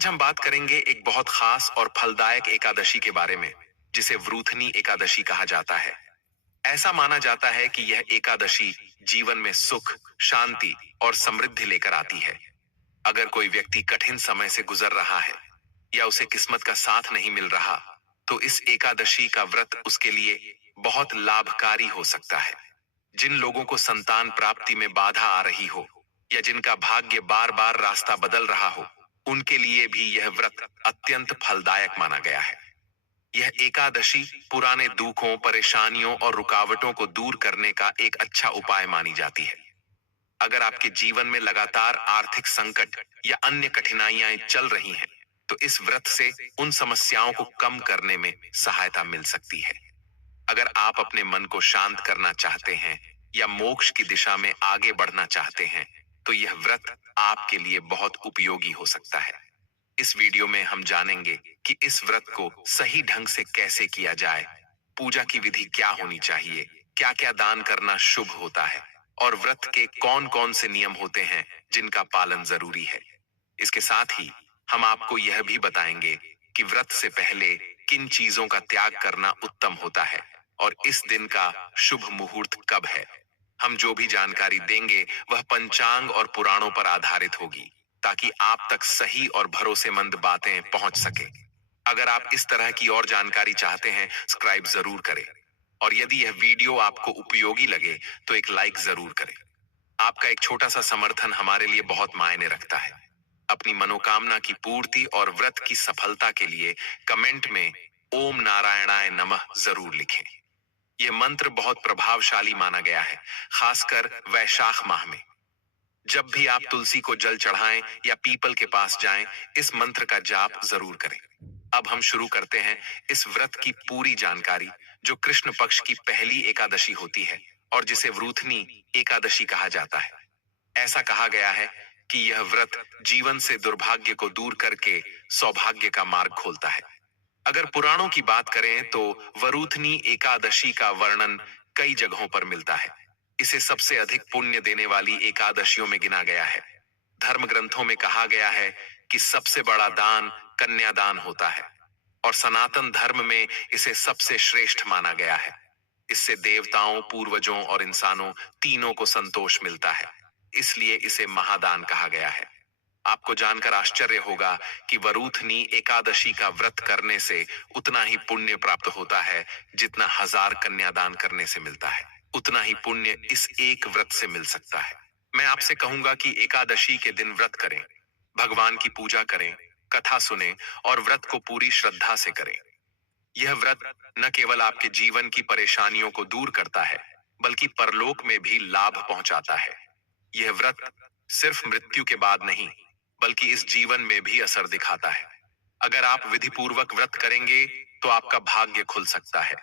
आज हम बात करेंगे एक बहुत खास और फलदायक एकादशी के बारे में, जिसे वरूथनी एकादशी कहा जाता है। ऐसा माना जाता है कि यह एकादशी जीवन में सुख, शांति और समृद्धि लेकर आती है। अगर कोई व्यक्ति कठिन समय से गुजर रहा है या उसे किस्मत का साथ नहीं मिल रहा, तो इस एकादशी का व्रत उसके लिए बहुत लाभकारी हो सकता है। जिन लोगों को संतान प्राप्ति में बाधा आ रही हो या जिनका भाग्य बार बार रास्ता बदल रहा हो, उनके लिए भी यह व्रत अत्यंत फलदायक माना गया है। यह एकादशी पुराने दुखों, परेशानियों और रुकावटों को दूर करने का एक अच्छा उपाय मानी जाती है। अगर आपके जीवन में लगातार आर्थिक संकट या अन्य कठिनाइयां चल रही हैं, तो इस व्रत से उन समस्याओं को कम करने में सहायता मिल सकती है। अगर आप अपने मन को शांत करना चाहते हैं या मोक्ष की दिशा में आगे बढ़ना चाहते हैं, तो यह व्रत आपके लिए बहुत उपयोगी हो सकता है। इस वीडियो में हम जानेंगे कि इस व्रत को सही ढंग से कैसे किया जाए, पूजा की विधि क्या होनी चाहिए, क्या क्या दान करना शुभ होता है और व्रत के कौन कौन से नियम होते हैं जिनका पालन जरूरी है। इसके साथ ही हम आपको यह भी बताएंगे कि व्रत से पहले किन चीजों का त्याग करना उत्तम होता है और इस दिन का शुभ मुहूर्त कब है। हम जो भी जानकारी देंगे वह पंचांग और पुराणों पर आधारित होगी, ताकि आप तक सही और भरोसेमंद बातें पहुंच सके। अगर आप इस तरह की और जानकारी चाहते हैं, सब्सक्राइब जरूर करें और यदि यह वीडियो आपको उपयोगी लगे तो एक लाइक जरूर करें। आपका एक छोटा सा समर्थन हमारे लिए बहुत मायने रखता है। अपनी मनोकामना की पूर्ति और व्रत की सफलता के लिए कमेंट में ओम नारायणाय नमः जरूर लिखें। यह मंत्र बहुत प्रभावशाली माना गया है, खासकर वैशाख माह में। जब भी आप तुलसी को जल चढ़ाएं या पीपल के पास जाएं, इस मंत्र का जाप जरूर करें। अब हम शुरू करते हैं इस व्रत की पूरी जानकारी, जो कृष्ण पक्ष की पहली एकादशी होती है और जिसे वरूथनी एकादशी कहा जाता है। ऐसा कहा गया है कि यह व्रत जीवन से दुर्भाग्य को दूर करके सौभाग्य का मार्ग खोलता है। अगर पुराणों की बात करें तो वरूथनी एकादशी का वर्णन कई जगहों पर मिलता है। इसे सबसे अधिक पुण्य देने वाली एकादशियों में गिना गया है। धर्म ग्रंथों में कहा गया है कि सबसे बड़ा दान कन्यादान होता है और सनातन धर्म में इसे सबसे श्रेष्ठ माना गया है। इससे देवताओं, पूर्वजों और इंसानों तीनों को संतोष मिलता है, इसलिए इसे महादान कहा गया है। आपको जानकर आश्चर्य होगा कि वरूथनी एकादशी का व्रत करने से उतना ही पुण्य प्राप्त होता है जितना 1000 कन्यादान करने से मिलता है। उतना ही पुण्य इस एक व्रत से मिल सकता है। मैं आपसे कहूंगा कि एकादशी के दिन व्रत करें, भगवान की पूजा करें, कथा सुने और व्रत को पूरी श्रद्धा से करें। यह व्रत न केवल आपके जीवन की परेशानियों को दूर करता है, बल्कि परलोक में भी लाभ पहुंचाता है। यह व्रत सिर्फ मृत्यु के बाद नहीं, बल्कि इस जीवन में भी असर दिखाता है। अगर आप विधि पूर्वक व्रत करेंगे तो आपका भाग्य खुल सकता है।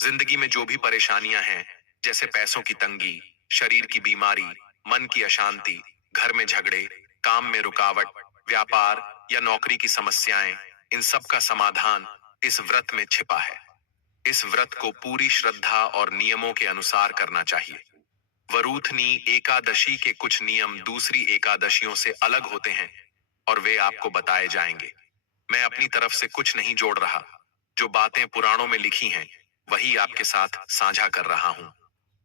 जिंदगी में जो भी परेशानियां हैं, जैसे पैसों की तंगी, शरीर की बीमारी, मन की अशांति, घर में झगड़े, काम में रुकावट, व्यापार या नौकरी की समस्याएं, इन सब का समाधान इस व्रत में छिपा है। इस व्रत को पूरी श्रद्धा और नियमों के अनुसार करना चाहिए। वरूथनी एकादशी के कुछ नियम दूसरी एकादशियों से अलग होते हैं और वे आपको बताए जाएंगे। मैं अपनी तरफ से कुछ नहीं जोड़ रहा, जो बातें पुराणों में लिखी हैं वही आपके साथ साझा कर रहा हूं।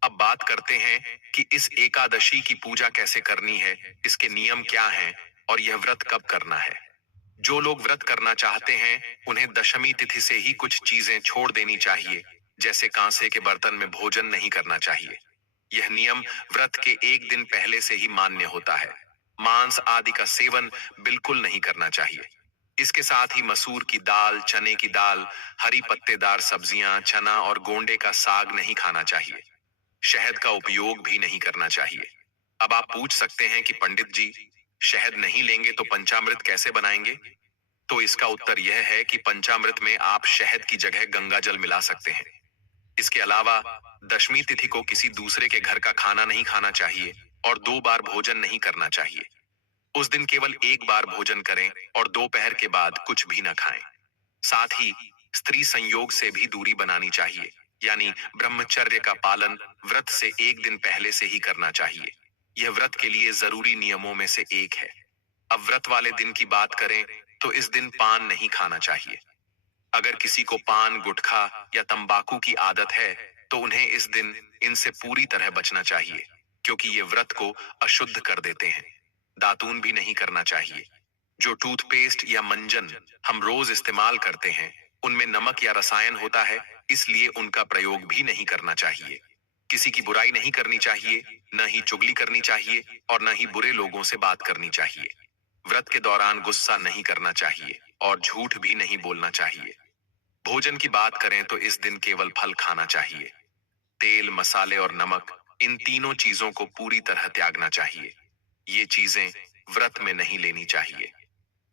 अब बात करते हैं कि इस एकादशी की पूजा कैसे करनी है, इसके नियम क्या हैं और यह व्रत कब करना है। जो लोग व्रत करना चाहते हैं उन्हें दशमी तिथि से ही कुछ चीजें छोड़ देनी चाहिए, जैसे कांसे के बर्तन में भोजन नहीं करना चाहिए। यह नियम व्रत के एक दिन पहले से ही मान्य होता है। मांस आदि का सेवन बिल्कुल नहीं करना चाहिए। इसके साथ ही मसूर की दाल, चने की दाल, हरी पत्तेदार सब्जियां, चना और गोंडे का साग नहीं खाना चाहिए। शहद का उपयोग भी नहीं करना चाहिए। अब आप पूछ सकते हैं कि पंडित जी, शहद नहीं लेंगे तो पंचामृत कैसे बनाएंगे? तो इसका उत्तर यह है कि पंचामृत में आप शहद की जगह गंगा जल मिला सकते हैं। इसके अलावा दशमी तिथि को किसी दूसरे के घर का खाना नहीं खाना चाहिए और 2 बार भोजन नहीं करना चाहिए। उस दिन केवल एक बार भोजन करें और दोपहर के बाद कुछ भी न खाएं। साथ ही स्त्री संयोग से भी दूरी बनानी चाहिए, यानी ब्रह्मचर्य का पालन व्रत से एक दिन पहले से ही करना चाहिए। यह व्रत के लिए जरूरी नियमों में से एक है। अब व्रत वाले दिन की बात करें तो इस दिन पान नहीं खाना चाहिए। अगर किसी को पान, गुटखा या तंबाकू की आदत है तो उन्हें इस दिन इनसे पूरी तरह बचना चाहिए, क्योंकि ये व्रत को अशुद्ध कर देते हैं। दातून भी नहीं करना चाहिए। जो टूथपेस्ट या मंजन हम रोज इस्तेमाल करते हैं, उनमें नमक या रसायन होता है, इसलिए उनका प्रयोग भी नहीं करना चाहिए। किसी की बुराई नहीं करनी चाहिए, न ही चुगली करनी चाहिए और न ही बुरे लोगों से बात करनी चाहिए। व्रत के दौरान गुस्सा नहीं करना चाहिए और झूठ भी नहीं बोलना चाहिए। भोजन की बात करें तो इस दिन केवल फल खाना चाहिए। तेल, मसाले और नमक, इन तीनों चीजों को पूरी तरह त्यागना चाहिए। ये चीजें व्रत में नहीं लेनी चाहिए।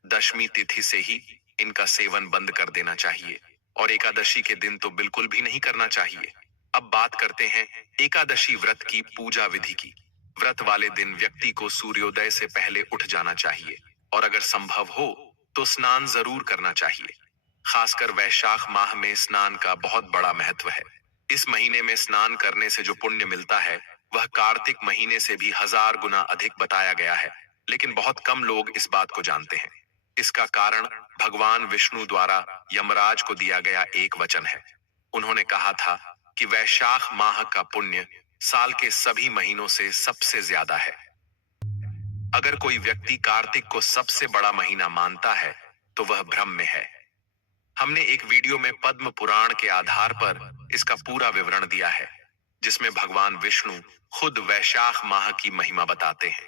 दशमी तिथि से ही इनका सेवन बंद कर देना चाहिए और एकादशी के दिन तो बिल्कुल भी नहीं करना चाहिए। अब बात करते हैं एकादशी व्रत की पूजा विधि की। व्रत वाले दिन व्यक्ति को सूर्योदय से पहले उठ जाना चाहिए और अगर संभव हो तो स्नान जरूर करना चाहिए। खासकर वैशाख माह में स्नान का बहुत बड़ा महत्व है। इस महीने में स्नान करने से जो पुण्य मिलता है वह कार्तिक महीने से भी 1000 गुना अधिक बताया गया है, लेकिन बहुत कम लोग इस बात को जानते हैं। इसका कारण भगवान विष्णु द्वारा यमराज को दिया गया एक वचन है। उन्होंने कहा था कि वैशाख माह का पुण्य साल के सभी महीनों से सबसे ज्यादा है। अगर कोई व्यक्ति कार्तिक को सबसे बड़ा महीना मानता है तो वह भ्रम में है। हमने एक वीडियो में पद्म पुराण के आधार पर इसका पूरा विवरण दिया है, जिसमें भगवान विष्णु खुद वैशाख माह की महिमा बताते हैं।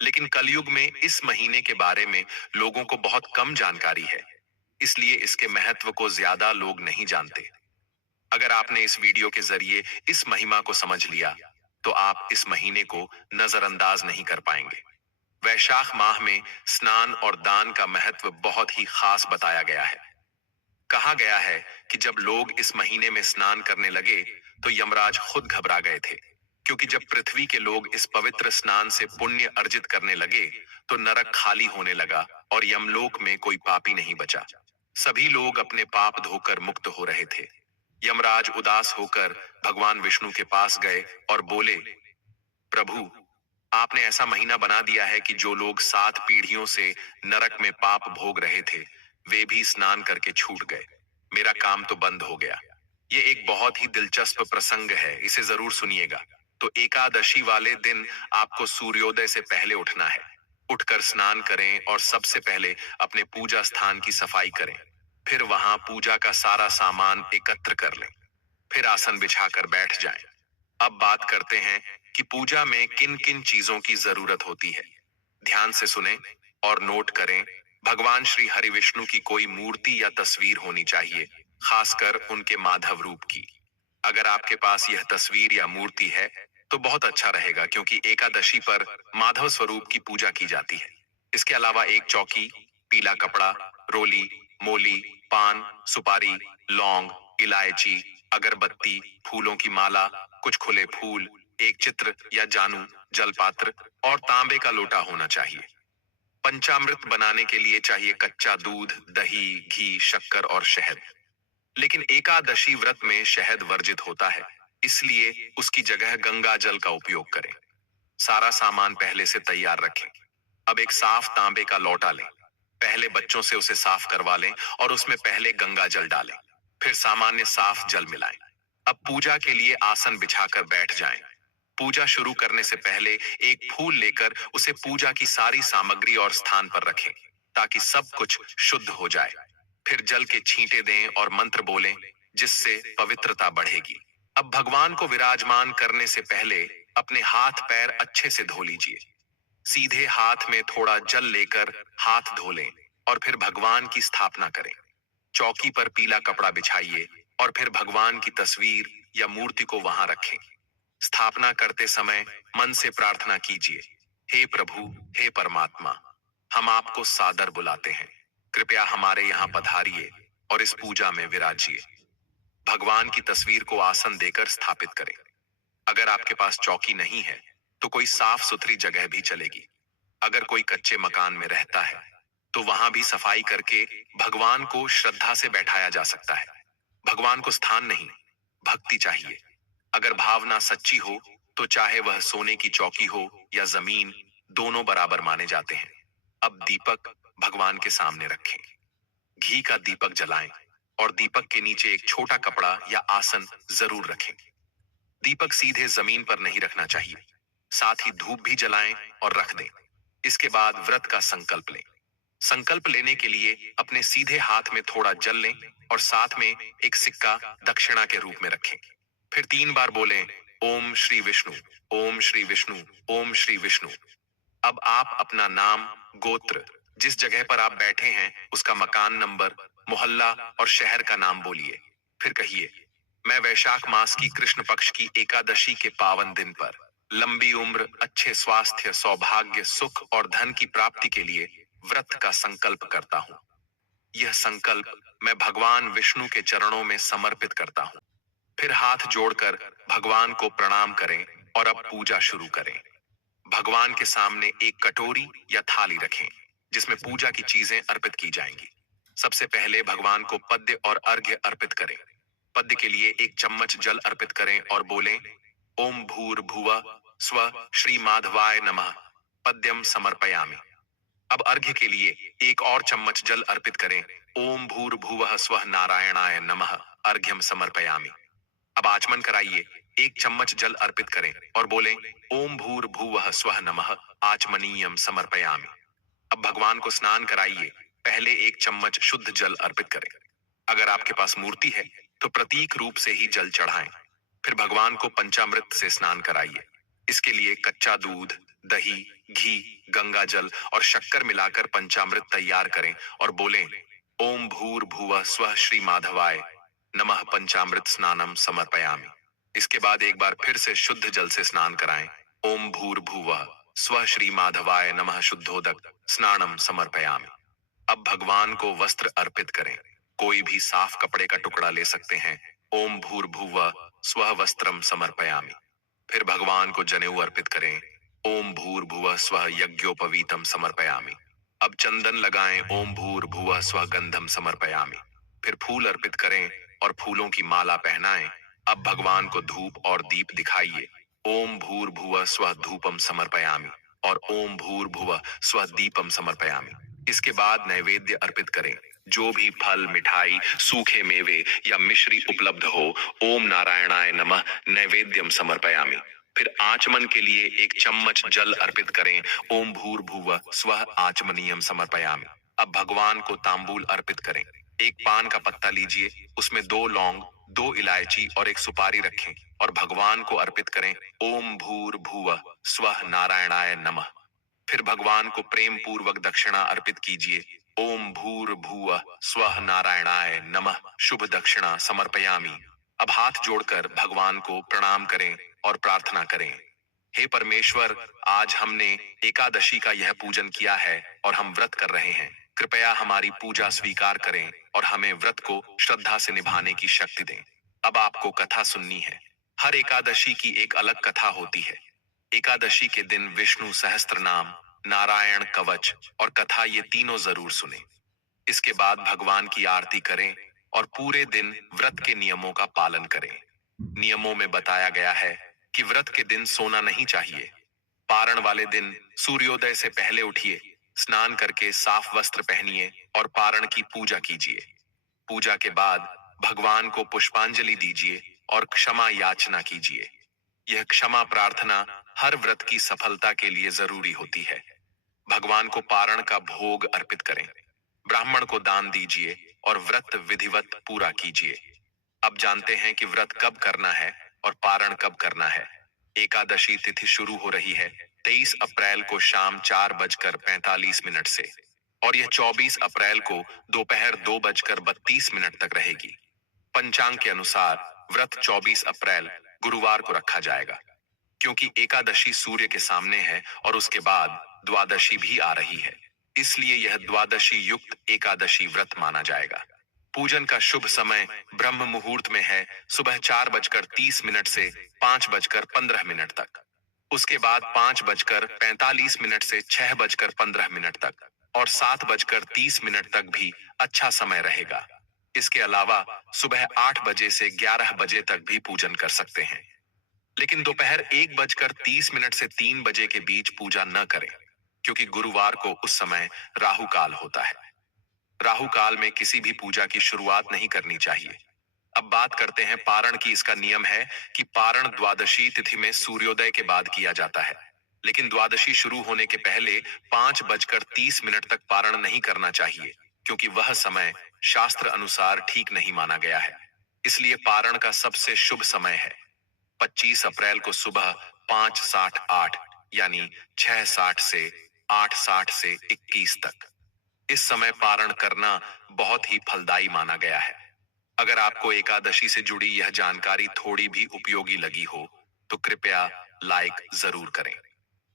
लेकिन कलयुग में इस महीने के बारे में लोगों को बहुत कम जानकारी है, इसलिए इसके महत्व को ज्यादा लोग नहीं जानते। अगर आपने इस वीडियो के जरिए इस महिमा को समझ लिया तो आप इस महीने को नजरअंदाज नहीं कर पाएंगे। वैशाख माह में स्नान और दान का महत्व बहुत ही खास बताया गया है। कहा गया है कि जब लोग इस महीने में स्नान करने लगे तो यमराज खुद घबरा गए थे, क्योंकि जब पृथ्वी के लोग इस पवित्र स्नान से पुण्य अर्जित करने लगे तो नरक खाली होने लगा और यमलोक में कोई पापी नहीं बचा। सभी लोग अपने पाप धोकर मुक्त हो रहे थे। यमराज उदास होकर भगवान विष्णु के पास गए और बोले, प्रभु, आपने ऐसा महीना बना दिया है कि जो लोग 7 पीढ़ियों से नरक में पाप भोग रहे थे वे भी स्नान करके छूट गए। मेरा काम तो बंद हो गया। ये एक बहुत ही दिलचस्प प्रसंग है, इसे जरूर सुनिएगा। तो एकादशी वाले दिन आपको सूर्योदय से पहले उठना है। उठकर स्नान करें और सबसे पहले अपने पूजा स्थान की सफाई करें। फिर वहां पूजा का सारा सामान एकत्र कर लें। फिर आसन बिछाकर बैठ जाएं। अब बात करते हैं कि पूजा में किन किन चीजों की जरूरत होती है। ध्यान से सुने और नोट करें। भगवान श्री हरि विष्णु की कोई मूर्ति या तस्वीर होनी चाहिए, खासकर उनके माधव रूप की। अगर आपके पास यह तस्वीर या मूर्ति है तो बहुत अच्छा रहेगा, क्योंकि एकादशी पर माधव स्वरूप की पूजा की जाती है। इसके अलावा एक चौकी, पीला कपड़ा, रोली, मोली, पान, सुपारी, लौंग, इलायची, अगरबत्ती, फूलों की माला, कुछ खुले फूल, एक चित्र या जानू, जलपात्र और तांबे का लोटा होना चाहिए। पंचामृत बनाने के लिए चाहिए कच्चा दूध, दही, घी, शक्कर और शहद। लेकिन एकादशी व्रत में शहद वर्जित होता है, इसलिए उसकी जगह गंगा जल का उपयोग करें। सारा सामान पहले से तैयार रखें। अब एक साफ तांबे का लोटा लें। पहले बच्चों से उसे साफ करवा लें और उसमें पहले गंगा जल डालें। फिर सामान्य साफ जल मिलाएं। अब पूजा के लिए आसन बिछाकर बैठ जाएं। पूजा शुरू करने से पहले एक फूल लेकर उसे पूजा की सारी सामग्री और स्थान पर रखें, ताकि सब कुछ शुद्ध हो जाए। फिर जल के छींटे दें और मंत्र बोलें, जिससे पवित्रता बढ़ेगी। अब भगवान को विराजमान करने से पहले अपने हाथ पैर अच्छे से धो लीजिए। सीधे हाथ में थोड़ा जल लेकर हाथ धो लें और फिर भगवान की स्थापना करें। चौकी पर पीला कपड़ा बिछाइए और फिर भगवान की तस्वीर या मूर्ति को वहां रखें। स्थापना करते समय मन से प्रार्थना कीजिए, हे प्रभु, हे परमात्मा, हम आपको सादर बुलाते हैं। कृपया हमारे यहाँ पधारिए और इस पूजा में विराजिए। भगवान की तस्वीर को आसन देकर स्थापित करें। अगर आपके पास चौकी नहीं है तो कोई साफ सुथरी जगह भी चलेगी। अगर कोई कच्चे मकान में रहता है तो वहां भी सफाई करके भगवान को श्रद्धा से बैठाया जा सकता है। भगवान को स्थान नहीं, भक्ति चाहिए। अगर भावना सच्ची हो तो चाहे वह सोने की चौकी हो या जमीन, दोनों बराबर माने जाते हैं। अब दीपक भगवान के सामने रखें। घी का दीपक जलाएं और दीपक के नीचे एक छोटा कपड़ा या आसन जरूर रखें। दीपक सीधे जमीन पर नहीं रखना चाहिए। साथ ही धूप भी जलाएं और रख दें। इसके बाद व्रत का संकल्प लें। संकल्प लेने के लिए अपने सीधे हाथ में थोड़ा जल लें और साथ में एक सिक्का दक्षिणा के रूप में रखें। फिर 3 बार बोलें, ओम श्री विष्णु, ओम श्री विष्णु, ओम श्री विष्णु। अब आप अपना नाम, गोत्र, जिस जगह पर आप बैठे हैं उसका मकान नंबर, मोहल्ला और शहर का नाम बोलिए। फिर कहिए, मैं वैशाख मास की कृष्ण पक्ष की एकादशी के पावन दिन पर लंबी उम्र, अच्छे स्वास्थ्य, सौभाग्य, सुख और धन की प्राप्ति के लिए व्रत का संकल्प करता हूँ। यह संकल्प मैं भगवान विष्णु के चरणों में समर्पित करता हूँ। फिर हाथ जोड़कर भगवान को प्रणाम करें और अब पूजा शुरू करें। भगवान के सामने एक कटोरी या थाली रखें जिसमें पूजा की चीजें अर्पित की जाएंगी। सबसे पहले भगवान को पद्य और अर्घ्य अर्पित करें। पद्य के लिए 1 चम्मच जल अर्पित करें और बोलें, ओम भूर भुवः स्व श्री माधवाय नमः पद्यम समर्पयामि। अब अर्घ्य के लिए 1 और चम्मच जल अर्पित करें। ओम भूर भुवः स्वः नारायणाय नमः अर्घ्यम समर्पयामि। अब आचमन कराइए। 1 चम्मच जल अर्पित करें और बोलें, ओम भूर भुवः स्वः नमः आचमनीयम समर्पयामि। अब भगवान को स्नान कराइए। पहले 1 चम्मच शुद्ध जल अर्पित करें। अगर आपके पास मूर्ति है तो प्रतीक रूप से ही जल चढ़ाएं। फिर भगवान को पंचामृत से स्नान कराइए। इसके लिए कच्चा दूध, दही, घी, गंगा जल और शक्कर मिलाकर पंचामृत तैयार करें और बोलें, ओम भूर भुवः स्वः श्री माधवाय नमः पंचामृत स्नानम समर्पयामि। इसके बाद एक बार फिर से शुद्ध जल से स्नान कराएं। ओम भूर भुवः स्वः श्री माधवाय नमः शुद्धोदक स्नानम समर्पयामि। अब भगवान को वस्त्र अर्पित करें। कोई भी साफ कपड़े का टुकड़ा ले सकते हैं। ओम भूर्भुवः स्वः वस्त्रम समर्पयामि। फिर भगवान को जनेऊ अर्पित करें। ओम भूर्भुवः स्वः यज्ञोपवीतम समर्पयामि। अब चंदन लगाएं। ओम भूर्भुवः स्वः गंधम समर्पयामि। फिर फूल अर्पित करें और फूलों की माला पहनाएं। अब भगवान को धूप और दीप दिखाइए। ओम भूर्भुवः स्वः धूपम समर्पयामि और ओम भूर्भुवः स्वः दीपम समर्पयामि। इसके बाद नैवेद्य अर्पित करें। जो भी फल, मिठाई, सूखे मेवे या मिश्री उपलब्ध हो, ओम नारायणाय नमः नैवेद्यम समर्पयामि। फिर आचमन के लिए 1 चम्मच जल अर्पित करें। ओम भूर्भुवः स्वः आचमनीयम समर्पयामि। अब भगवान को तांबूल अर्पित करें। एक पान का पत्ता लीजिए, उसमें 2 लौंग, 2 इलायची और एक सुपारी रखें और भगवान को अर्पित करें। ओम भूर्भुवः स्वः नारायणाय नमः। फिर भगवान को प्रेम पूर्वक दक्षिणा अर्पित कीजिए। ओम भूर्भुवः स्वः नारायणाय नमः शुभ दक्षिणा समर्पयामि। अब हाथ जोड़कर भगवान को प्रणाम करें और प्रार्थना करें, हे परमेश्वर, आज हमने एकादशी का यह पूजन किया है और हम व्रत कर रहे हैं। कृपया हमारी पूजा स्वीकार करें और हमें व्रत को श्रद्धा से निभाने की शक्ति दें। अब आपको कथा सुननी है। हर एकादशी की एक अलग कथा होती है। एकादशी के दिन विष्णु सहस्त्र नाम, नारायण कवच और कथा, ये तीनों जरूर सुने। इसके बाद भगवान की आरती करें और पूरे दिन व्रत के नियमों का पालन करें। नियमों में बताया गया है कि व्रत के दिन सोना नहीं चाहिए। पारण वाले दिन सूर्योदय से पहले उठिए, स्नान करके साफ वस्त्र पहनिए और पारण की पूजा कीजिए। पूजा के बाद भगवान को पुष्पांजलि दीजिए और क्षमा याचना कीजिए। यह क्षमा प्रार्थना हर व्रत की सफलता के लिए जरूरी होती है। भगवान को पारण का भोग अर्पित करें। ब्राह्मण को दान दीजिए और व्रत विधिवत पूरा कीजिए। अब जानते हैं कि व्रत कब करना है और पारण कब करना है। एकादशी तिथि शुरू हो रही है 23 अप्रैल को शाम 4:45 से और यह 24 अप्रैल को दोपहर 2:32 तक रहेगी। पंचांग के अनुसार व्रत 24 अप्रैल गुरुवार को रखा जाएगा, क्योंकि एकादशी सूर्य के सामने है और उसके बाद द्वादशी भी आ रही है, इसलिए यह द्वादशी युक्त एकादशी व्रत माना जाएगा। पूजन का शुभ समय ब्रह्म मुहूर्त में है, सुबह 4:30 से 5:15 तक। उसके बाद 5:45 से 6:15 तक और 7:30 तक भी अच्छा समय रहेगा। इसके अलावा सुबह 8 बजे से 11 बजे तक भी पूजन कर सकते हैं, लेकिन दोपहर 1:30 से 3 बजे के बीच पूजा न करें। क्योंकि गुरुवार को उस समय राहु काल होता है। राहु काल में किसी भी पूजा की शुरुआत नहीं करनी चाहिए। अब बात करते हैं पारण की। इसका नियम है कि पारण द्वादशी तिथि में सूर्योदय के बाद किया जाता है, लेकिन द्वादशी शुरू होने के पहले 5:30 तक पारण नहीं करना चाहिए, क्योंकि वह समय शास्त्र अनुसार ठीक नहीं माना गया है। इसलिए पारण का सबसे शुभ समय है 25 अप्रैल को सुबह 5:68 यानी 6:60 से 8:60 से 21 तक। इस समय पारण करना बहुत ही फलदायी माना गया है। अगर आपको एकादशी से जुड़ी यह जानकारी थोड़ी भी उपयोगी लगी हो, तो कृपया लाइक जरूर करें।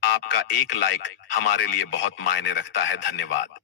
आपका एक लाइक हमारे लिए बहुत मायने रखता है। धन्यवाद।